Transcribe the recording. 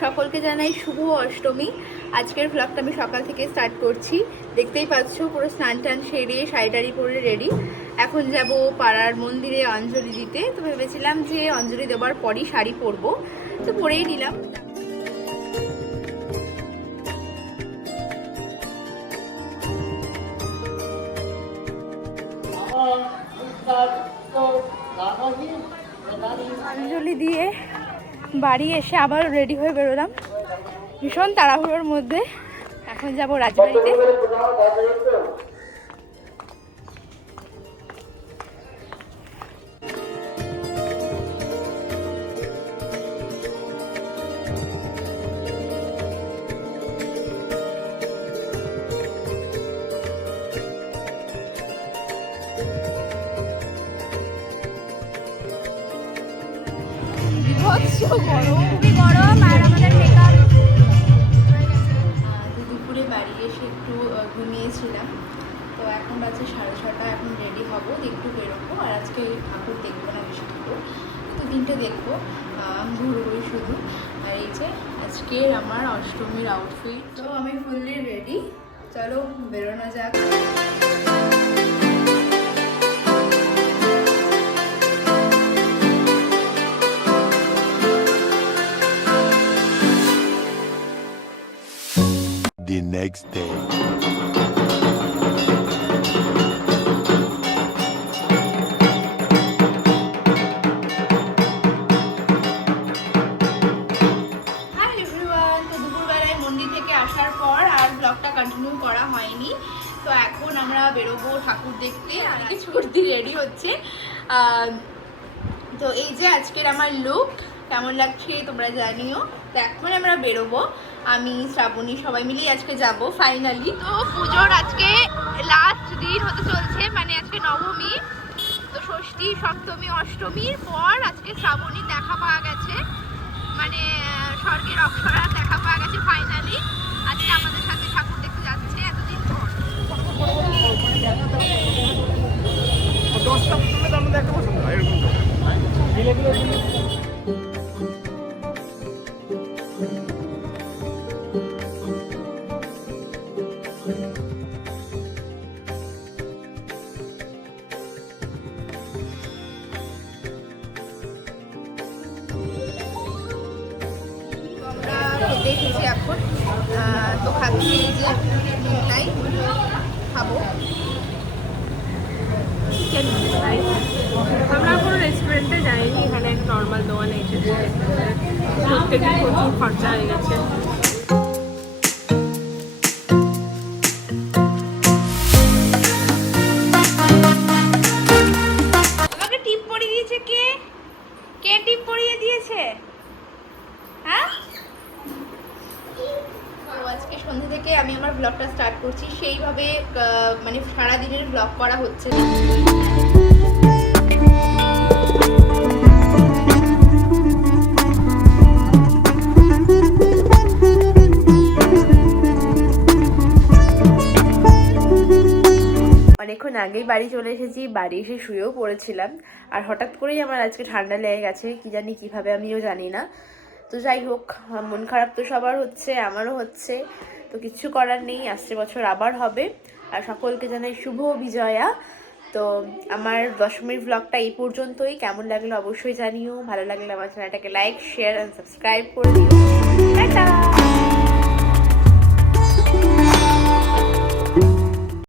সকলকে জানাই শুভ অষ্টমী। আজকের ভ্লগটা আমি সকাল থেকে স্টার্ট করছি। দেখতেই পাচ্ছ পুরো স্নান টান সেরে শাড়ি পরে রেডি এখন যাব পাড়ার মন্দিরে অঞ্জলি দিতে। তো ভেবেছিলাম যে অঞ্জলি দেওয়ার পরই শাড়ি পরবো। তো পরেই নিলাম। অঞ্জলি দিয়ে বাড়ি এসে আবার রেডি হয়ে বেরোলাম। ভীষণ তাড়াহুড়োর মধ্যে এখন যাব রাজবাড়িতে। বিভৎস গরম খুবই গরম আর আমাদের মেকআপ তো দুপুরে বাড়ি এসে একটু ঘুমিয়েছিলাম। তো এখন বাজে সাড়ে ছটা এখন রেডি হব একটু বেরোবো। আর আজকে ঠাকুর দেখব না বেশি ঠাকুর দু তিনটে দেখব ঘুরবোই শুধু। আর এই যে আজকের আমার অষ্টমীর আউটফিট তো আমি ফুললি রেডি চলো বেরোনো যাক। The next day. তো এখন আমরা বেরোবো ঠাকুর দেখতে আর রেডি হচ্ছে। তো এই যে আজকের আমার লুক কেমন লাগছে তোমরা জানিও। তো এখন আমরা বেরোবো। আমি, শ্রাবণী, সবাই মিলেই আজকে যাব ফাইনালি তো পুজোর আজকে লাস্ট দিন হতে চলছে মানে আজকে নবমী। তো ষষ্ঠী, সপ্তমী, অষ্টমীর পর আজকে শ্রাবণী দেখা পাওয়া গেছে। এসেছি এখন। তো খাচ্ছি এই যে মিঠাই খাব। চিকেন ফ্রাই আমরা কোনো রেস্টুরেন্টে যাইনি, এখানে নর্মাল দোকানে এসেছি। প্রত্যেকের প্রচুর খরচা হয়ে গেছে। টিপ পরিয়ে দিয়েছে কে? কে টিপ পরিয়ে দিয়েছে হ্যাঁ তো আজকে সন্ধ্যে থেকে আমি আমার ব্লগটা স্টার্ট করছি। সেইভাবে মানে সারা দিনের ব্লগ করা হচ্ছে। না অনেকক্ষণ আগেই বাড়ি চলে এসেছি, বাড়ি এসে শুয়েও পড়েছিলাম। আর হঠাৎ করেই আমার আজকে ঠান্ডা লেগে গেছে, কি জানি কীভাবে আমিও জানি না। তো যাই হোক, মন খারাপ তো সবার হচ্ছে, আমারও হচ্ছে। তো কিচ্ছু করার নেই আসছে বছর আবার হবে। আর সকলকে জানাই শুভ বিজয়া। তো আমার দশমীর ব্লগটা এই পর্যন্তই। কেমন লাগল অবশ্যই জানিও। ভালো লাগলে আমার চ্যানেলটাকে লাইক শেয়ার অ্যান্ড সাবস্ক্রাইব করে দিও। টাটা!